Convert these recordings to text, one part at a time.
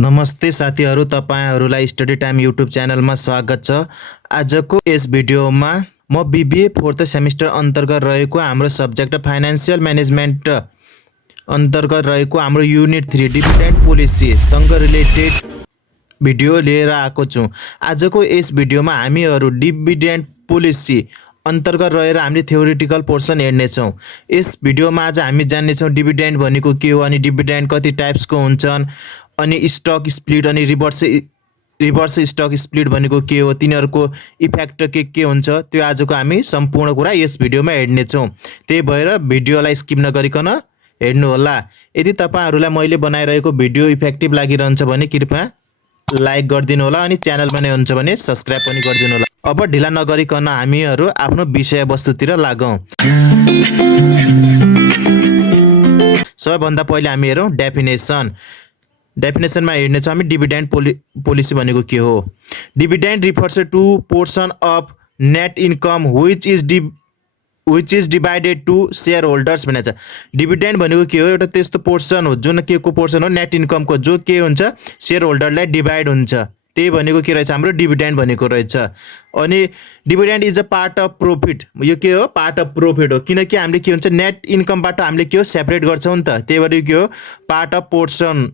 नमस्ते साथीहरू, तपाईहरुलाई स्टडी टाइम युट्युब च्यानलमा स्वागत छ। आजको यस भिडियोमा म बीबीए 4th सेमिस्टर अन्तर्गत रहेको हाम्रो सब्जेक्ट फाइनान्शियल म्यानेजमेन्ट अन्तर्गत रहेको हाम्रो युनिट 3 डिभिडेन्ड पोलिसी सँग रिलेटेड भिडियो लिएर आएको छु। आजको यस भिडियोमा हामीहरू डिभिडेन्ड पोलिसी अन्तर्गत रहेर हामीले थ्योरिटिकल पोर्सन हेर्नेछौँ। यस भिडियोमा आज हामी जान्नेछौँ डिभिडेन्ड भनेको के हो, अनि डिभिडेन्ड कति टाइप्सको हुन्छन्, अनि स्टक स्प्लिट अनि रिभर्स स्टक स्प्लिट भनेको के हो, तिनीहरूको इफेक्ट के हुन्छ, त्यो आजको हामी सम्पूर्ण कुरा यस भिडियोमा हेर्नेछौँ। त्यही भएर भिडियोलाई स्किप नगरिकन हेर्नु होला। यदि तपाईहरुलाई मैले बनाइरहेको भिडियो इफेक्टिभ लागिरहन्छ भने कृपया लाइक गरिदिनु होला, अनि च्यानलमा नै हुनुहुन्छ भने सब्स्क्राइब पनि गरिदिनु होला। अब ढिला नगरिकन हामीहरू आफ्नो विषयवस्तुतिर लागौँ। सबैभन्दा पहिले हामी हेरौँ डेफिनेसन। डेफिनेसनमा हेर्नेछौँ हामी डिभिडेन्ड पोलिसी भनेको के हो। Dividend refers to portion of net income which is divided to shareholders भनेको छ। डिभिडेन्ड भनेको के हो, एउटा त्यस्तो पोर्सन हो जुन के को पोर्सन हो, नेट इन्कमको, जो के हुन्छ शेयर होल्डरलाई डिभाइड हुन्छ। त्यही भनेको के रहेछ, हाम्रो डिभिडेन्ड भनेको रहेछ। अनि dividend is a part of profit. यो के हो, पार्ट अफ प्रॉफिट हो, किनकि हामीले के हुन्छ नेट इन्कमबाट हामीले के हो सेपरेट गर्छौँ नि त। त्यही भएर के हो, part of portion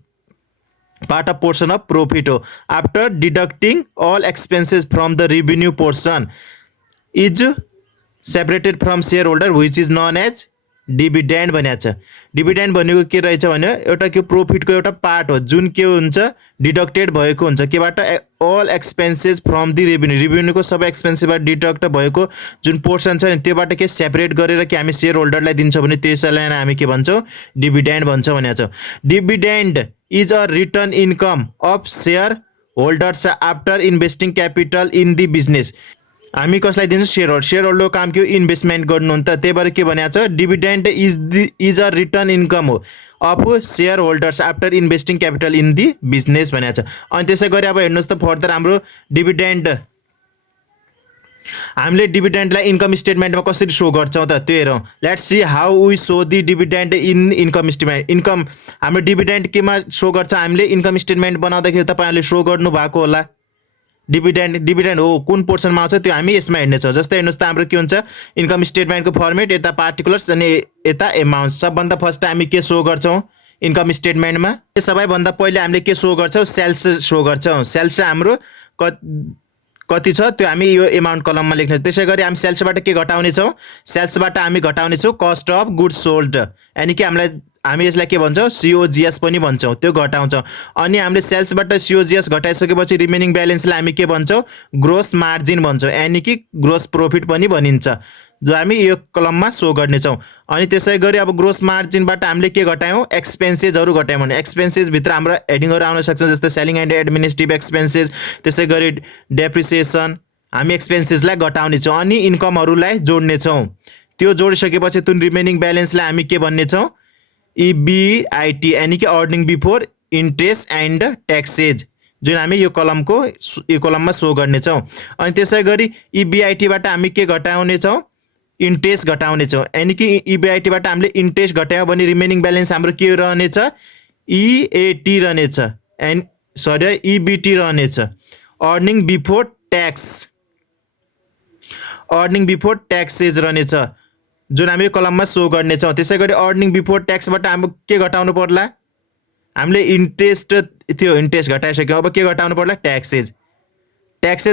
of profit हो। After deducting all expenses from the revenue portion is separated from share holder which is known as dividend भनेको छ। डिभिडेन्ड भनेको के रहेछ भने एउटा के प्रॉफिटको एउटा पार्ट हो जुन के हुन्छ डिडक्टेड भएको हुन्छ केबाट, ऑल एक्सपेन्सेस फ्रम द रेभिन्यूको सबै एक्सपेन्सेसबाट डिडक्ट भएको जुन पोर्सन छ नि त्योबाट के सेपरेट गरेर कि हामी शेयर होल्डरलाई दिन्छौँ भने त्यसैलाई हामी के भन्छौँ डिभिडेन्ड भन्छौँ भनेको छ। Dividend is a return income of share holders after investing capital in the business. हामी कसलाई दिन्छौँ शेयर होल्डरको काम के हो इन्भेस्टमेन्ट गर्नु हो नि त। त्यही भएर के भनेको छ dividend is a return income हो of share holders after investing capital in the business भनेको छ। अनि त्यसै गरी अब हेर्नुहोस् त फर्दर हाम्रो डिभिडेन्ड हामीले डिभिडेन्डलाई इन्कम स्टेटमेन्टमा कसरी सो गर्छौँ त त्यो हेरौँ। Let's see how we show the dividend in income statement. Income हाम्रो डिभिडेन्ड केमा सो गर्छ, हामीले इन्कम स्टेटमेन्ट बनाउँदाखेरि तपाईँहरूले सो गर्नु भएको होला। डिभिडेन्ड हो कुन पोर्सनमा आउँछ त्यो हामी यसमा हेर्नेछौँ। जस्तै हेर्नुहोस् त हाम्रो के हुन्छ इन्कम स्टेटमेन्टको फर्मेट, यता पार्टिकुलर्स अनि यता एमाउन्ट। सबभन्दा फर्स्ट हामी के सो गर्छौँ इन्कम स्टेटमेन्टमा, सबैभन्दा पहिले हामीले के सो गर्छौँ सेल्स सो गर्छौँ। सेल्स हाम्रो कति छ त्यो हामी यो एमाउन्ट कलममा लेख्ने। त्यसै गरी हामी सेल्सबाट के घटाउनेछौँ, सेल्सबाट हामी घटाउनेछौँ कस्ट अफ गुड्स सोल्ड, यानि कि हामी यसलाई के भन्छौँ सिओजिएस पनि भन्छौँ, त्यो घटाउँछौँ। अनि हामीले सेल्सबाट सिओजिएस घटाइसकेपछि रिमेनिङ ब्यालेन्सलाई हामी के भन्छौँ ग्रोस मार्जिन भन्छौँ, यानि कि ग्रोस प्रॉफिट पनि भनिन्छ, जो हामी यो कलममा सो गर्नेछौँ। अनि त्यसै गरी अब ग्रोस मार्जिनबाट हामीले के घटायौँ एक्सपेन्सेसहरू घटायौँ भने एक्सपेन्सेसभित्र हाम्रो हेडिङहरू आउन सक्छ, जस्तै सेलिङ एन्ड एडमिनिस्ट्रेटिभ एक्सपेन्सेस, त्यसै गरी डेप्रिसिएसन, हामी एक्सपेन्सेसलाई घटाउनेछौँ अनि इन्कमहरूलाई जोड्नेछौँ। त्यो जोडिसकेपछि त्यो रिमेनिङ ब्यालेन्सलाई हामी के भन्नेछौँ EBIT, यानि कि अर्निङ बिफोर इन्ट्रेस्ट एन्ड ट्याक्सेज, जुन हामी यो कलममा सो गर्नेछौँ। अनि त्यसै गरी EBITबाट हामी के घटाउनेछौँ इन्ट्रेस्ट घटाउनेछौँ, यानि कि EBITबाट हामीले इन्ट्रेस्ट घटायौँ भने रिमेनिङ ब्यालेन्स हाम्रो के रहनेछ EAT रहनेछ, EBT रहनेछ, अर्निङ बिफोर ट्याक्सेज रहनेछ, जुन हामी कलममा सो गर्नेछौँ। त्यसै गरी अर्निङ बिफोर ट्याक्सबाट हामी के घटाउनु पर्ला, हामीले इन्ट्रेस्ट घटाइसक्यौँ, अब के घटाउनु पर्ला ट्याक्सेज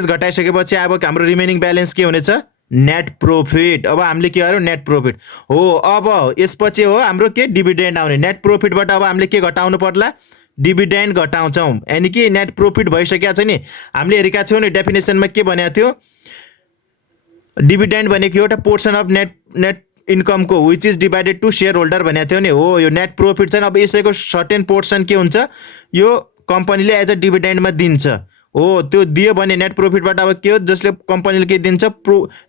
घटाइसकेपछि अब हाम्रो रिमेनिङ ब्यालेन्स के हुनेछ नेट प्रॉफिट। अब हामीले के गर्यौँ नेट प्रॉफिट हो। अब यसपछि हो हाम्रो के डिभिडेन्ड आउने। नेट प्रॉफिटबाट अब हामीले के घटाउनु पर्ला डिभिडेन्ड घटाउँछौँ, यानि कि नेट प्रॉफिट भइसकेको छ नि। हामीले हेरेका थियौँ नि डेफिनेसनमा के भनेको थियो, डिभिडेन्ड भनेको एउटा पोर्सन अफ नेट इन्कमको which is divided to share holder भनेको थियो नि। हो यो नेट प्रॉफिट छ नि, अब यसैको सर्टेन पोर्सन के हुन्छ यो कम्पनीले एज अ डिभिडेन्डमा दिन्छ। हो त्यो दियो भने नेट प्रॉफिटबाट अब के हो जसले कम्पनीले के दिन्छ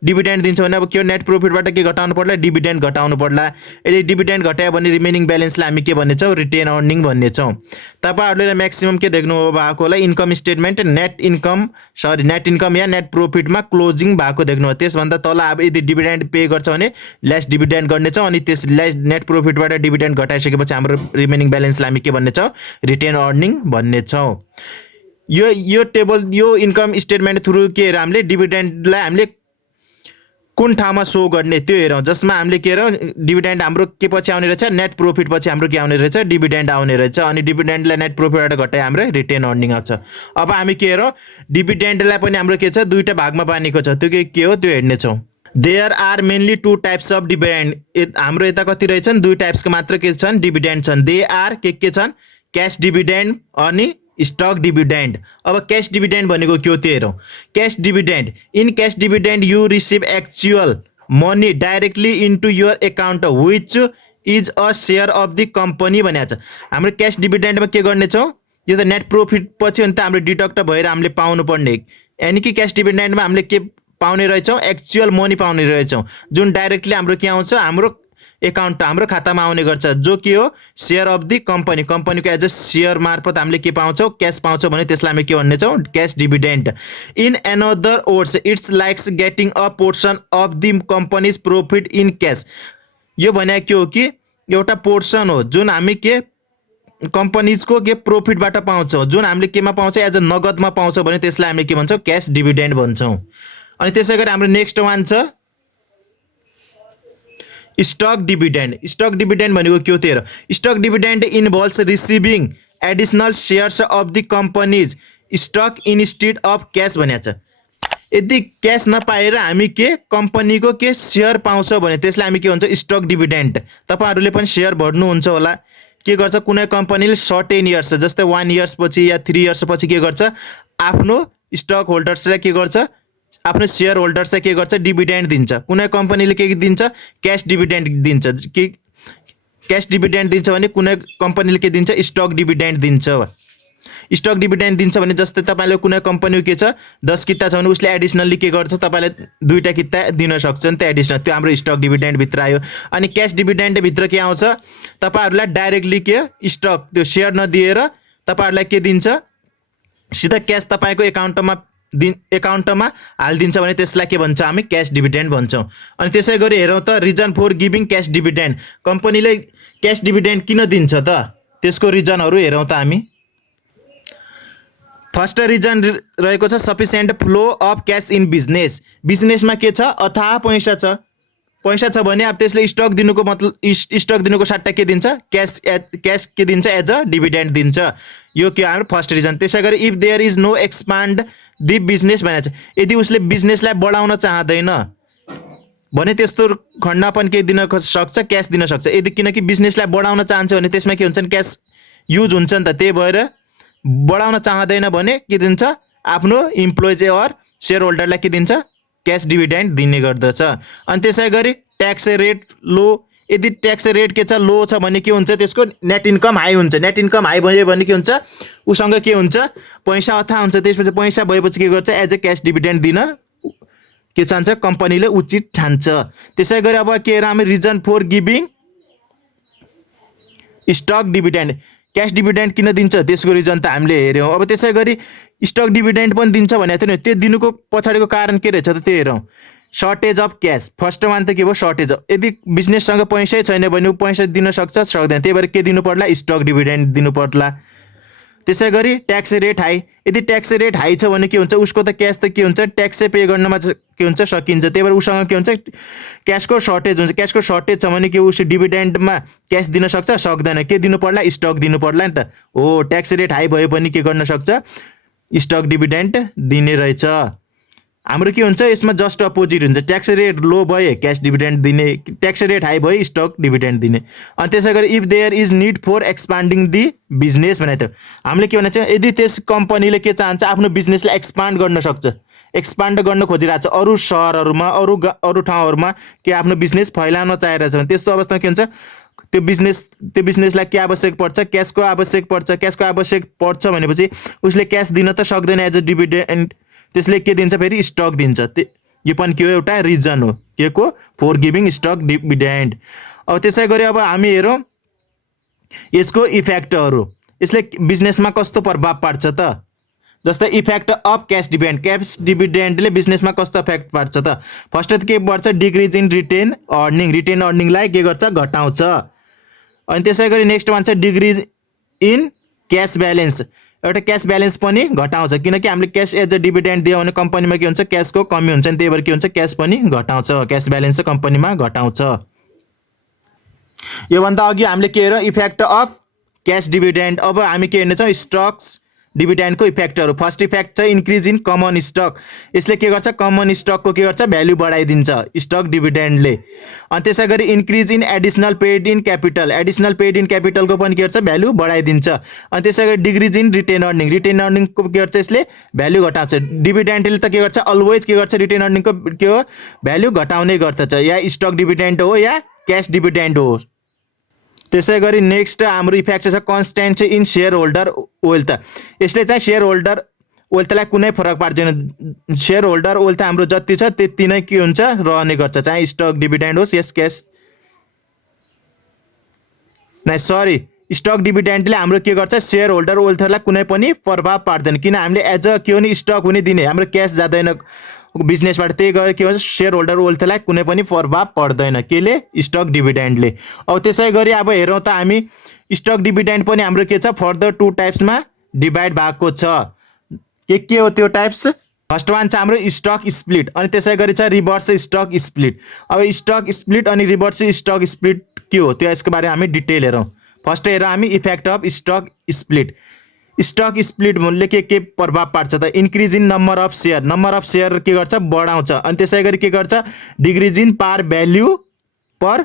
डिभिडेन्ड दिन्छ भने अब के हो नेट प्रॉफिटबाट के घटाउनु पर्ला डिभिडेन्ड घटाउनु पर्ला यदि डिभिडेन्ड घटायो भने रिमेनिङ ब्यालेन्सलाई हामी के भन्नेछौँ रिटेन अर्निङ भन्नेछौँ तपाईहरुले म्याक्सिमम के देख्नु भएको होला इन्कम स्टेटमेन्ट नेट इन्कम या नेट प्रॉफिटमा क्लोजिङ भएको देख्नु हो त्यसभन्दा तल अब यदि डिभिडेन्ड पे गर्छ भने लेस डिभिडेन्ड गर्नेछौँ अनि त्यस लेस नेट प्रॉफिटबाट डिभिडेन्ड घटाइसकेपछि हाम्रो रिमेनिङ ब्यालेन्सलाई हामी के भन्नेछौँ रिटेन अर्निङ भन्नेछौँ यो टेबल यो इन्कम स्टेटमेन्ट थ्रु के हेर हामीले डिभिडेन्डलाई हामीले कुन ठाउँमा सो गर्ने त्यो हेरौँ जसमा हामीले के हेरौँ डिभिडेन्ड हाम्रो के पछि आउने रहेछ नेट प्रॉफिट पछि हाम्रो के आउने रहेछ डिभिडेन्ड आउने रहेछ अनि डिभिडेन्डलाई नेट प्रॉफिटबाट घटाए हाम्रो रिटेन अर्निङ आउँछ अब हामी के हेरौँ डिभिडेन्डलाई पनि हाम्रो के छ दुईटा भागमा बाँडेको छ त्यो के हो त्यो हेर्नेछौँ there are mainly two types of dividend हाम्रो यता कति रहेछन् दुई टाइप्सको मात्र के छन् डिभिडेन्ड छन् दे आर के छन् क्याश डिभिडेन्ड अनि स्टक डिभिडेन्ड अब क्याश डिभिडेन्ड भनेको के हो त्यो हेरौँ cash dividend in cash dividend you receive actual money directly into your account which is a share of the company भनेको छ हाम्रो क्याश डिभिडेन्डमा के गर्नेछौँ यो त नेट प्रॉफिट पछि अनि त हाम्रो डिडक्ट भएर हामीले पाउनु पर्ने यानी कि क्याश डिभिडेन्डमा हामीले के पाउने रहेछौँ एक्चुअल मनी पाउने रहेछौँ जुन डाइरेक्टली हाम्रो के आउँछ हाम्रो एकाउन्ट हाम्रो खातामा आउने गर्छ जो के हो सेयर अफ द कम्पनीको एज अ सेयर मार्फत हामीले के पाउँछौँ क्यास पाउँछौँ भने त्यसलाई हामी के भन्नेछौँ cash dividend in another words it's likes getting a portion of the company's profit in cash यो भने के हो कि एउटा पोर्सन हो जुन हामी के कम्पनीजको के प्रॉफिटबाट पाउँछौँ जुन हामीले केमा पाउँछ एज अ नगदमा पाउँछौँ भने त्यसलाई हामीले के भन्छौँ क्याश डिभिडेन्ड भन्छौँ अनि त्यसै गरी हाम्रो नेक्स्ट वान छ स्टक डिभिडेन्ड भनेको के हो त्यो हेर stock dividend involves receiving additional shares of the company's stock instead of cash भनेको छ यदि क्यास नपाएर हामी के कम्पनीको के सेयर पाउँछौँ भने त्यसलाई हामी के भन्छौँ स्टक डिभिडेन्ड तपाईहरुले पनि सेयर भर्नुहुन्छ होला के गर्छ कुनै कम्पनीले सर्टेन इयर्स जस्तै 1 इयर्स पछि या 3 इयर्स पछि के गर्छ आफ्नो स्टक होल्डर्सलाई के गर्छ आफ्नो सेयर होल्डर्सलाई के गर्छ डिभिडेन्ड दिन्छ कुनै कम्पनीले के दिन्छ क्याश डिभिडेन्ड दिन्छ कि क्याश डिभिडेन्ड दिन्छ भने कुनै कम्पनीले के दिन्छ स्टक डिभिडेन्ड दिन्छ स्टक डिभिडेन्ड दिन्छ भने जस्तै तपाईले कुनै कम्पनीको के छ 10 किता छ भने उसले एडिसनली के गर्छ तपाईले दुईटा किता दिन सक्छ नि त एडिसनल त्यो हाम्रो स्टक डिभिडेन्ड भित्र आयो अनि क्याश डिभिडेन्ड भित्र के आउँछ तपाईहरुलाई डाइरेक्टली के स्टक त्यो सेयर नदिएर तपाईहरुलाई के दिन्छ सिधा क्याश तपाईको एकाउन्टमा हालिदिन्छ भने त्यसलाई के भन्छ हामी क्याश डिभिडेन्ड भन्छौँ अनि त्यसै गरी हेरौँ त reason for giving cash dividend कम्पनीले क्याश डिभिडेन्ड किन दिन्छ त त्यसको रिजनहरू हेरौँ त हामी फर्स्ट रिजन रहेको छ sufficient flow of cash in बिजनेसमा के छ अथाह पैसा छ भने अब त्यसले स्टक दिनुको मतलब स्टक दिनुको सट्टा के दिन्छ क्याश के दिन्छ एज अ डिभिडेन्ड दिन्छ यो के हाम्रो फर्स्ट रिजन त्यसै गरी if there is no expand the business भनेको छ यदि उसले बिजनेसलाई बढाउन चाहदैन भने त्यस्तो खण्डमा पनि के दिन सक्छ क्याश दिन सक्छ यदि किनकि बिजनेसलाई बढाउन चाहन्छ भने त्यसमा के हुन्छ क्याश युज हुन्छ नि त त्यही भएर बढाउन चाहदैन भने के दिन्छ आफ्नो इम्प्लोइज अर सेयर होल्डरलाई के दिन्छ क्याश डिभिडेन्ड दिने गर्दछ अनि त्यसै गरी ट्याक्स रेट लो यदि ट्याक्स रेट के छ लो छ भने के हुन्छ त्यसको नेट इन्कम हाई हुन्छ नेट इन्कम हाई भयो भने के हुन्छ उसँग के हुन्छ पैसा अथाह हुन्छ त्यसपछि पैसा भएपछि के गर्छ एज अ क्याश डिभिडेन्ड दिन के चाहन्छ कम्पनीले उचित ठान्छ त्यसै गरी अब के हामी reason for giving stock dividend cash dividend किन दिन्छ त्यसको रिजन त हामीले हेर्यौँ अब त्यसै गरी स्टक डिभिडेन्ड पनि दिन्छ भनेको थियो नि त्यो दिनुको पछाडिको कारण के रहेछ त त्यो हेरौँ shortage of cash first one त के भयो सर्टेज यदि बिजनेससँग पैसै छैन भने ऊ पैसा दिन सक्छ सक्दैन त्यही भएर के दिनु पर्ला स्टक डिभिडेन्ड दिनु पर्ला त्यसै गरी ट्याक्स रेट हाई यदि ट्याक्स रेट हाई छ भने के हुन्छ उसको त क्यास त के हुन्छ ट्याक्सै पे गर्नमा के हुन्छ सकिन्छ त्यही भएर उसँग के हुन्छ क्यासको सर्टेज हुन्छ क्यासको सर्टेज छ भने के उस डिभिडेन्डमा क्यास दिन सक्छ सक्दैन के दिनु पर्ला स्टक दिनु पर्ला नि त हो ट्याक्स रेट हाई भयो पनि के गर्न सक्छ स्टक डिभिडेन्ड दिने रहेछ हाम्रो के हुन्छ यसमा जस्ट अपोजिट हुन्छ ट्याक्स रेट लो भए क्याश डिभिडेन्ड दिने ट्याक्स रेट हाई भए स्टक डिभिडेन्ड दिने अनि त्यसै गरी if there is need for expanding the business भने त हामीले के भनेको छ यदि त्यस कम्पनीले के चाहन्छ आफ्नो बिजनेसलाई एक्सपान्ड गर्न सक्छ एक्सपान्ड गर्न खोजिरहेको छ अरू सहरहरूमा अरू ठाउँहरूमा के आफ्नो बिजनेस फैलाउन चाहिरहेको छ भने त्यस्तो अवस्थामा के हुन्छ त्यो बिजनेसलाई के आवश्यक पर्छ, क्याशको आवश्यक पर्छ। क्याशको आवश्यक पर्छ भनेपछि उसले क्याश दिन त सक्दैन एज अ डिभिडेन्ड, त्यसले के दिन्छ फेरि स्टक दिन्छ। यो पनि के हो, एउटा रिजन हो के को, फर गिभिङ स्टक डिभिडेन्ड। अब त्यसै गरी अब हामी हेरौँ यसको इफेक्टहरू, यसले बिजनेसमा कस्तो प्रभाव पार्छ त। जस्तै effect of cash dividend, cash डिभिडेन्डले बिजनेसमा कस्तो इफेक्ट पार्छ त। फर्स्ट के पर्छ, डिक्रिज इन रिटेन अर्निङलाई के गर्छ, घटाउँछ। अनि त्यसै गरी नेक्स्ट वान छ डिक्रिज इन क्यास ब्यालेन्स, एउटा क्यास ब्यालेन्स पनि घटाउँछ, किनकि हामीले क्यास एज अ डिभिडेन्ड दियो भने कम्पनीमा के हुन्छ, क्यासको कमी हुन्छ नि, त्यही भएर के हुन्छ, क्यास पनि घटाउँछ, क्यास ब्यालेन्स चाहिँ कम्पनीमा घटाउँछ। योभन्दा अघि हामीले के हेर्यौँ, इफेक्ट अफ क्याश डिभिडेन्ड। अब हामी के हेर्नेछौँ, स्टक्स डिभिडेन्डको इफेक्टहरू। फर्स्ट इफेक्ट चाहिँ इन्क्रिज इन कमन स्टक, यसले के गर्छ, कमन स्टकको के गर्छ, भ्याल्यु बढाइदिन्छ स्टक डिभिडेन्डले। अनि त्यसै गरी increase in additional paid in capital, additional paid in क्यापिटलको पनि के गर्छ, भ्याल्यु बढाइदिन्छ। अनि त्यसै गरी डिक्रिज इन रिटेन अर्निङको के गर्छ, यसले भ्याल्यु घटाउँछ। डिभिडेन्डले त के गर्छ, अलवेज के गर्छ, रिटेन अर्निङको के हो, भ्याल्यु घटाउने गर्दछ, या स्टक डिभिडेन्ड हो या क्याश डिभिडेन्ड हो। त्यसै गरी नेक्स्ट हाम्रो इफेक्ट छ constant in share holder wealth, यसले चाहिँ सेयर होल्डर वेल्थलाई कुनै फरक पार्दैन। सेयर होल्डर वेल्थ हाम्रो जति छ त्यति नै के हुन्छ, रहने गर्छ, चाहे स्टक डिभिडेन्ड होस् यस क्यास स्टक डिभिडेन्डले हाम्रो के गर्छ, सेयर होल्डर वेल्थलाई कुनै पनि प्रभाव पार्दैन, किन हामीले एज अ के हो नि, स्टक हुने दिने, हाम्रो क्यास जाँदैन बिजनेसबाट, त्यही गरेर के भन्छ, सेयर होल्डर वेल्थलाई कुनै पनि प्रभाव पर्दैन, केले, स्टक डिभिडेन्डले। अब त्यसै गरी अब हेरौँ त हामी स्टक डिभिडेन्ड पनि हाम्रो के छ, फर्दर 2 टाइप्समा डिभाइड भएको छ। के हो त्यो टाइप्स, फर्स्ट वान छ हाम्रो स्टक स्प्लिट, अनि त्यसै गरी छ रिभर्स स्टक स्प्लिट। अब स्टक स्प्लिट अनि रिभर्स स्टक स्प्लिट के हो, त्यो यसको बारेमा हामी डिटेल हेरौँ। फर्स्ट हेरौँ हामी effect of stock split. Stock split भन्ने के प्रभाव पार्छ त, increase in number of share के गर्छ, बढाउँछ। अनि त्यसै गरी के गर्छ, decrease in par value per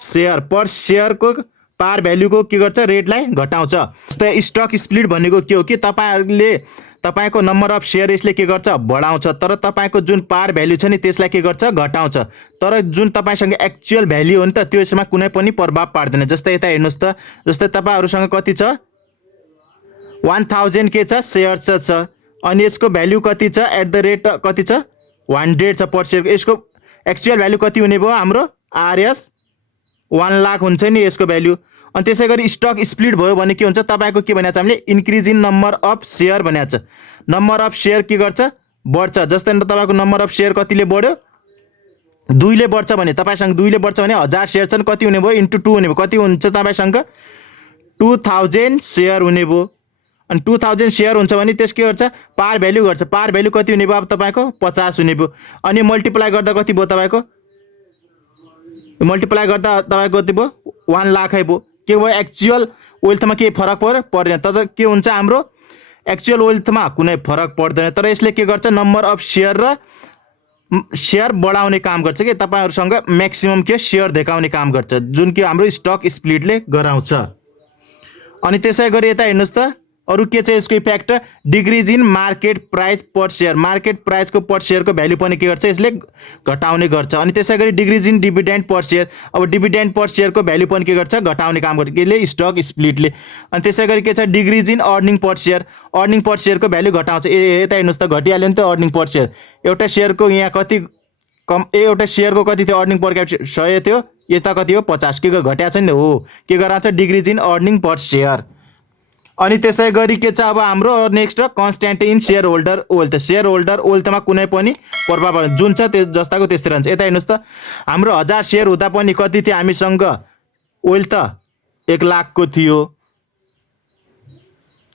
सेयरको पार भ्याल्युको के गर्छ, रेटलाई घटाउँछ। जस्तै स्टक स्प्लिट भनेको के हो कि तपाईँको नम्बर अफ सेयर यसले के गर्छ, बढाउँछ, तर तपाईँको जुन पार भ्याल्यु छ नि त्यसलाई के गर्छ, घटाउँछ। तर जुन तपाईँसँग एक्चुअल भ्याल्यु हो नि त त्यसमा कुनै पनि प्रभाव पार्दैन। जस्तै यता हेर्नुहोस् त, जस्तै तपाईँहरूसँग कति छ, 1000 के छ, सेयर्स छ, अनि यसको भ्याल्यु कति छ, एट द रेट कति छ, 100 छ पर सेयरको। यसको एक्चुअल भ्याल्यु कति हुने भयो, हाम्रो आरएस 1 लाख हुन्छ नि यसको भ्याल्यु। अनि त्यसै गरी स्टक स्प्लिट भयो भने के हुन्छ, तपाईँको के भनेको छ हामीले, increase in number of share भनेको छ। नम्बर अफ सेयर के गर्छ, बढ्छ। जस्तै तपाईँको नम्बर अफ सेयर कतिले बढ्यो, 2 ले बढ्छ भने, तपाईँसँग 2 ले बढ्छ भने 1000 सेयर छन्, कति हुने भयो, इन्टु 2 हुने भयो, कति हुन्छ तपाईँसँग, 2000 सेयर हुने भयो। अनि 2000 सेयर हुन्छ भने त्यस के गर्छ, पार भ्याल्यु गर्छ, पार भ्याल्यु कति हुने भयो, अब तपाईँको 50 हुने भयो। अनि मल्टिप्लाई गर्दा कति भयो, तपाईँको मल्टिप्लाई गर्दा तपाईँको कति भयो, 1 लाखै भयो। के भयो, एक्चुअल वेल्थमा केही फरक पर्दैन, तर के हुन्छ, हाम्रो एक्चुअल वेल्थमा कुनै फरक पर्दैन, तर यसले के गर्छ, नम्बर अफ सेयर बढाउने काम गर्छ कि तपाईँहरूसँग म्याक्सिमम के सेयर देखाउने काम गर्छ, जुन कि हाम्रो स्टक स्प्लिटले गराउँछ। अनि त्यसै गरी यता हेर्नुहोस् त, अरू के छ यसको effect, decrease in market price per share, market प्राइसको पर सेयरको भ्याल्यु पनि के गर्छ, यसले घटाउने गर्छ। अनि त्यसै गरी decrease in dividend per share, अब डिभिडेन्ड पर सेयरको भ्याल्यु पनि के गर्छ, घटाउने काम गर्छ, केले, स्टक स्प्लिटले। अनि त्यसै गरी के छ, डिक्रिज इन अर्निङ पर सेयरको भ्याल्यु घटाउँछ। यता हेर्नुहोस् त, घटिहाल्यो नि त अर्निङ पर सेयर, एउटा सेयरको यहाँ कति कम, एउटा सेयरको कति थियो, अर्निङ पर क्यापिटल 100 थियो, यता कति हो, 50, के घट्या छ नि, हो के गराउँछ, decrease in earning per share. अनि त्यसै गरी के छ, अब हाम्रो next constant in share holder वेल्थमा कुनै पनि प्रभाव जुन छ त्यो जस्ताको त्यस्तै रहन्छ। यता हेर्नुहोस् त, हाम्रो 1000 सेयर हुँदा पनि कति थियो हामीसँग वेल्थ, 1 लाखको थियो,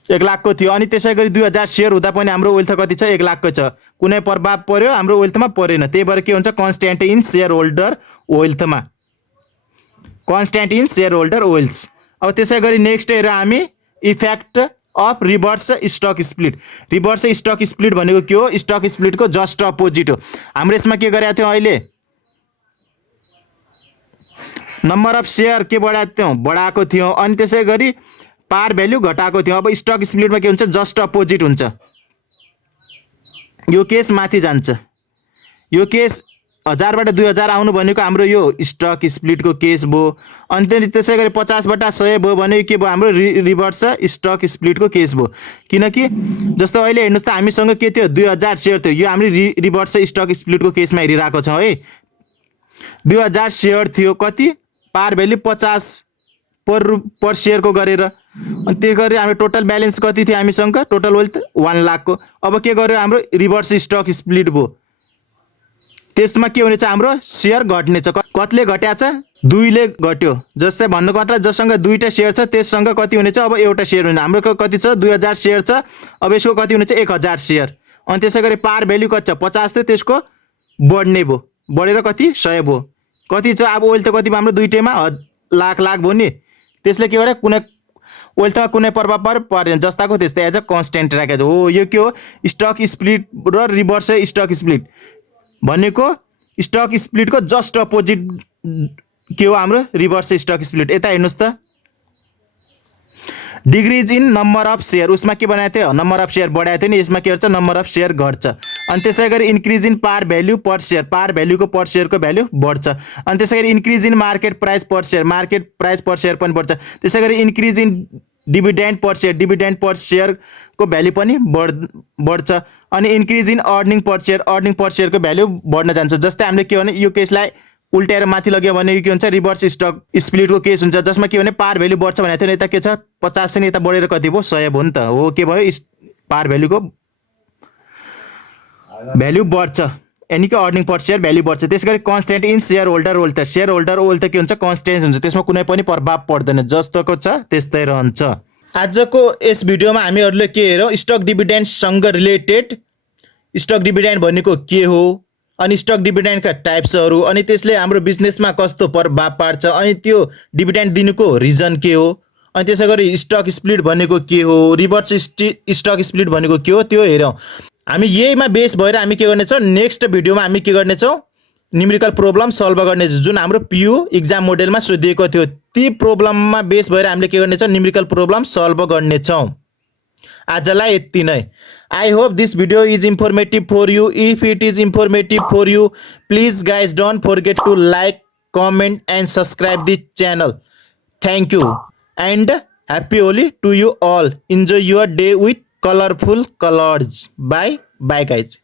1 लाखको थियो। अनि त्यसै गरी 2000 सेयर हुँदा पनि हाम्रो वेल्थ कति छ, 1 लाखको छ, कुनै प्रभाव पर्यो हाम्रो वेल्थमा परेन, त्यही भएर के हुन्छ, कन्स्ट्यान्ट इन सेयर होल्डर वेल्थमा, constant in share holder wealth. अब त्यसै गरी नेक्स्ट हेरौँ हामी effect of reverse stock split. Reverse stock split भनेको के हो, स्टक स्प्लिटको जस्ट अपोजिट हो। हाम्रो यसमा के गरेका थियौँ, अहिले नम्बर अफ सेयर के बढाएको थियौँ, अनि त्यसै गरी पार भ्याल्यु घटाएको थियौँ। अब स्टक स्प्लिटमा के हुन्छ, जस्ट अपोजिट हुन्छ, यो केस माथि जान्छ, यो केस 1000 बाट 2000 आउनु भनेको हाम्रो यो स्टक स्प्लिटको केस भयो। अनि त्यसै गरी 50 बाट 100 भयो भने के भयो हाम्रो रिभर्स स्टक स्प्लिटको केस भयो। किनकि जस्तो अहिले हेर्नुस् त हामीसँग के थियो 2000 सेयर थियो, यो हाम्रो रिभर्स स्टक स्प्लिटको केसमा हेरिरहेको छौँ है। 2000 सेयर थियो, कति पार भ्याल्यु 50 पर सेयरको गरेर। अनि त्यो गरी हाम्रो टोटल ब्यालेन्स कति थियो हामीसँग, टोटल वेल्थ 1 लाखको। अब के गर्यो हाम्रो रिभर्स स्टक स्प्लिट भयो, त्यसमा के हुनेछ हाम्रो सेयर घट्नेछ। कतिले घट्या छ, 2 ले घट्यो। जस्तै भन्नुको मतलब जससँग 2टा सेयर छ त्यससँग कति हुनेछ अब एउटा सेयर हुने। हाम्रो कति छ 2000 सेयर छ, अब यसको कति हुनेछ 1000 सेयर। अनि त्यसै गरी पार भ्याल्यु कति छ 50 थियो, त्यसको बढ्ने भयो, बढेर कति 100 भयो। कति छ अब वेल्थ कति भयो हाम्रो दुईटैमा लाख भयो नि। त्यसले के गर्यो कुनै वेल्थमा कुनै प्रभाव परेन, जस्ताको त्यस्तै एज अ कन्स्टेन्ट राखेको हो। यो के हो स्टक स्प्लिट र रिभर्स स्टक स्प्लिट भनेको स्टक स्प्लिटको जस्ट अपोजिट के हो हाम्रो रिभर्स स्टक स्प्लिट। यता हेर्नुस् त decrease in number of share, उसमा के बनाएको थियो नम्बर अफ सेयर बढाएको थियो नि, यसमा के गर्छ नम्बर अफ सेयर घट्छ। अनि त्यसै गरी increase in par value per share, par भ्याल्युको पर सेयरको भ्याल्यु बढ्छ। अनि त्यसै गरी increase in market price per share, market price per share पनि बढ्छ। त्यसै गरी increase in dividend per share, dividend per सेयरको भ्याल्यु पनि बढ्छ। अनि increase in earning per share, earning per सेयरको भ्याल्यु बढ्न जान्छ। जस्तै हामीले के भने यो केसलाई उल्टाएर माथि लग्यो भने के हुन्छ रिभर्स स्टक स्प्लिटको केस हुन्छ, जसमा के भने पार भ्याल्यु बढ्छ भनेको थियो नि, यता के छ 50 छ नि, यता बढेर कति भयो 100 भयो नि त। हो के भयो पार भ्याल्युको भ्याल्यु बढ्छ, यानि कि अर्निङ पर सेयर भ्याल्यु बढ्छ। त्यसै गरी constant in share holder wealth, share holder wealth के हुन्छ कन्स्टेन्ट हुन्छ, त्यसमा कुनै पनि प्रभाव पर्दैन, जस्तोको छ त्यस्तै रहन्छ। आजको यस भिडियोमा हामीहरूले के हेरौँ स्टक डिभिडेन्डसँग रिलेटेड स्टक डिभिडेन्ड भनेको के हो, अनि स्टक डिभिडेन्डका टाइप्सहरू, अनि त्यसले हाम्रो बिजनेसमा कस्तो प्रभाव पार्छ, अनि त्यो डिभिडेन्ड दिनुको रिजन के हो, अनि त्यसै गरी स्टक स्प्लिट भनेको के हो, रिभर्स स्टक स्प्लिट भनेको के हो त्यो हेरौँ। हामी यहीमा बेस भएर हामी के गर्नेछौँ नेक्स्ट भिडियोमा हामी के गर्नेछौँ न्युमेरिकल प्रब्लम सल्भ गर्नेछौँ, जुन हाम्रो पियु इक्जाम मोडेलमा सोधिएको थियो। ती प्रब्लममा बेस भएर हामीले के गर्नेछौँ न्युमेरिकल प्रब्लम सल्भ गर्नेछौँ। आजलाई यति नै। I hope this video is informative for you. If it is informative for you, please guys don't forget to like, comment and subscribe this channel. Thank you and happy Holi to you all. Enjoy your day with colorful colors. Bye guys.